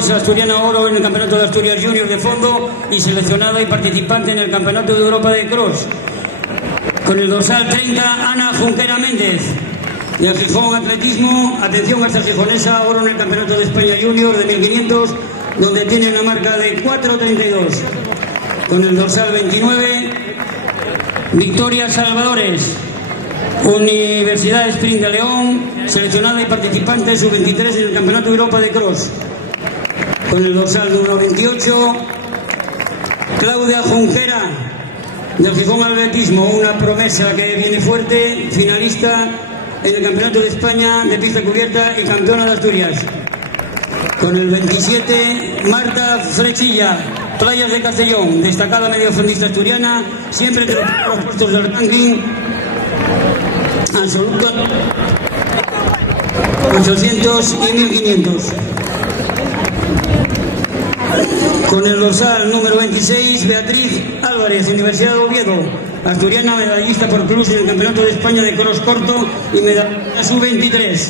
es asturiana oro en el Campeonato de Asturias Junior de fondo y seleccionada y participante en el Campeonato de Europa de cross. Con el dorsal 30, Ana Junquera Méndez. Y el Gijón Atletismo, atención a esta gijonesa, oro en el Campeonato de España Junior de 1500, donde tiene una marca de 4.32. Con el dorsal 29, Victoria Salvadores, Universidad Spring de León, seleccionada y participante sub-23 en el Campeonato de Europa de cross. Con el dorsal número 28, Claudia Junquera, del Gijón Atletismo, una promesa que viene fuerte, finalista en el Campeonato de España de pista cubierta y campeona de Asturias. Con el 27, Marta Frechilla, Playas de Castellón, destacada mediofondista asturiana, siempre entre los puestos del ranking absoluto, 800 y 1500. Con el dorsal número 26, Beatriz Álvarez, Universidad de Oviedo, asturiana, medallista por clubes en el Campeonato de España de cross corto y medallista sub-23.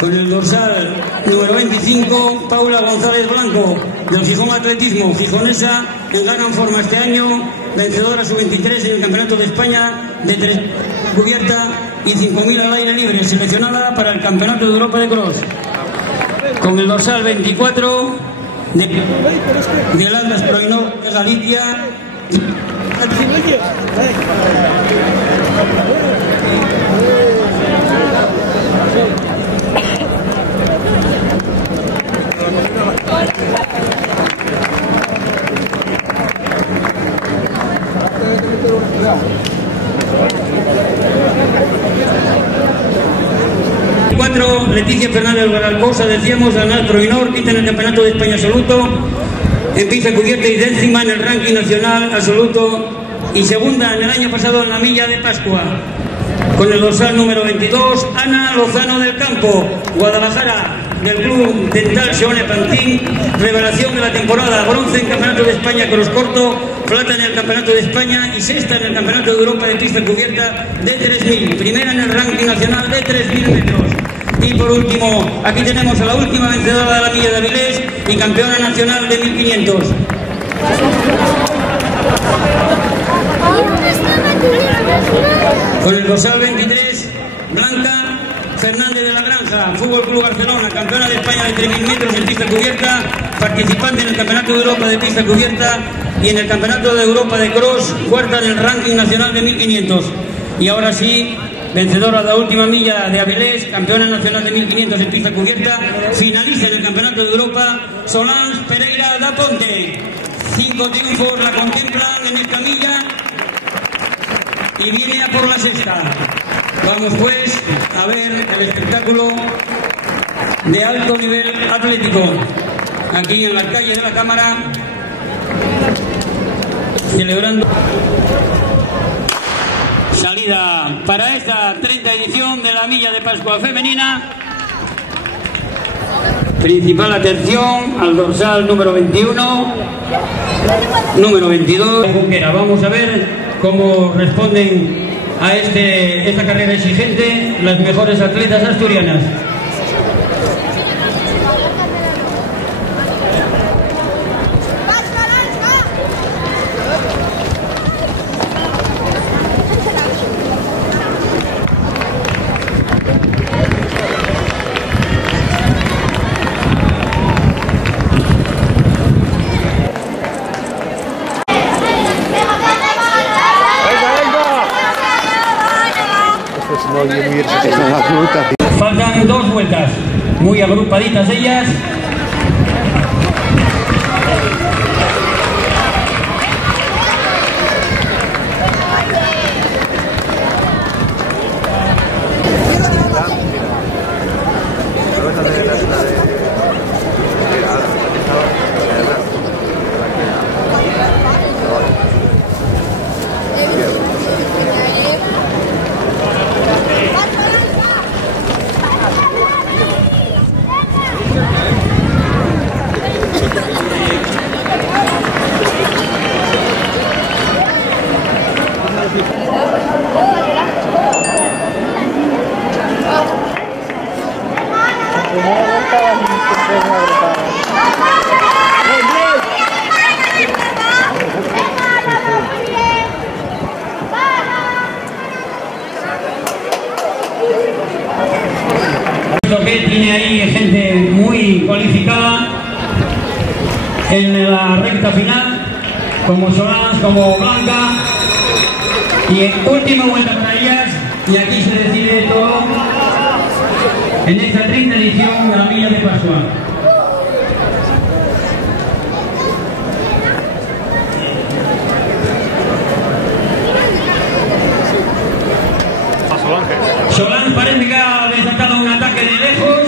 Con el dorsal número 25, Paula González Blanco, del Gijón Atletismo, gijonesa, en gran forma este año, vencedora sub-23 en el Campeonato de España de 3 cubierta y 5.000 al aire libre, seleccionada para el Campeonato de Europa de cross. Con el dorsal 24 de Landas Proinor de Galicia, Leticia Fernández Baralcosa, decíamos, Landas Proinor, quinta en el Campeonato de España absoluto en pista cubierta y décima en el ranking nacional absoluto y segunda en el año pasado en la milla de Pascua. Con el dorsal número 22, Ana Lozano del Campo, Guadalajara, del Club Dental Seone Pantín, revelación de la temporada, bronce en Campeonato de España cross corto, plata en el Campeonato de España y sexta en el Campeonato de Europa de pista cubierta de 3000, primera en el ranking nacional de 3000 metros. Y por último, aquí tenemos a la última vencedora de la milla de Avilés y campeona nacional de 1500. Con el dorsal 23, Blanca Fernández de la Granja, Fútbol Club Barcelona, campeona de España de 3000 metros en pista cubierta, participante en el Campeonato de Europa de pista cubierta y en el Campeonato de Europa de cross, cuarta en el ranking nacional de 1500. Y ahora sí, vencedora de la última milla de Avilés, campeona nacional de 1500 en pista cubierta, finalista en el Campeonato de Europa, Solange Pereira da Ponte. 5 triunfos la contemplan en esta milla y viene a por la sexta. Vamos pues a ver el espectáculo de alto nivel atlético aquí en la calle de la Cámara, celebrando salida para esta 30 edición de la milla de Pascua femenina. Principal atención al dorsal número 21, número 22. Vamos a ver cómo responden a esta carrera exigente las mejores atletas asturianas. Faltan 2 vueltas, muy agrupaditas ellas. en la recta final, como Solans, como Blanca, y en última vuelta para ellas, y aquí se decide todo en esta 30ª edición de la Milla de Pascua. Solans parece que ha desatado un ataque de lejos.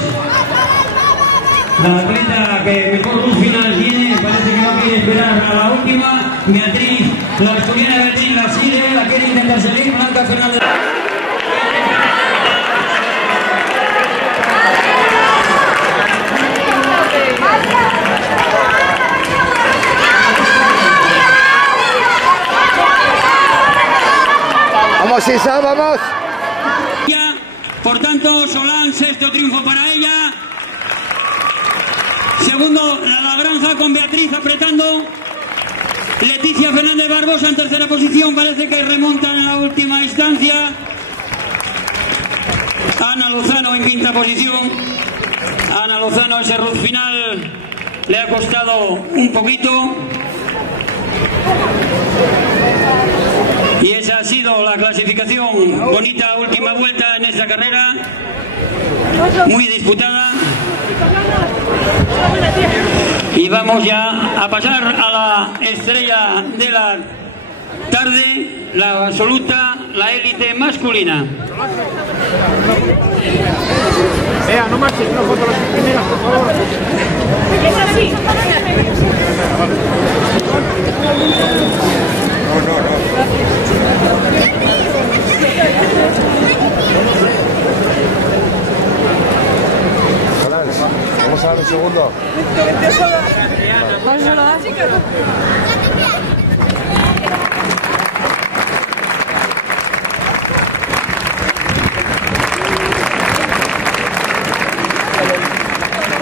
La atleta que mejor luz final tiene, parece que no quiere esperar a la última. Beatriz, la asturiana Beatriz la sigue, la quiere intentar seguir. Blanca Fernández. Vamos, Isa, vamos. Por tanto, Solans, sexto triunfo para ella. Segundo, la Granja con Beatriz apretando. Leticia Fernández Barbosa en tercera posición, parece que remontan en la última instancia. Ana Lozano en quinta posición. Ana Lozano, ese ruz final le ha costado un poquito. Y esa ha sido la clasificación. Bonita última vuelta en esta carrera, muy disputada. Y vamos ya a pasar a la estrella de la tarde, la absoluta, la élite masculina. Vea, no marches, una foto las primeras, por favor. Es así. Vamos a dar un segundo. Bonjour.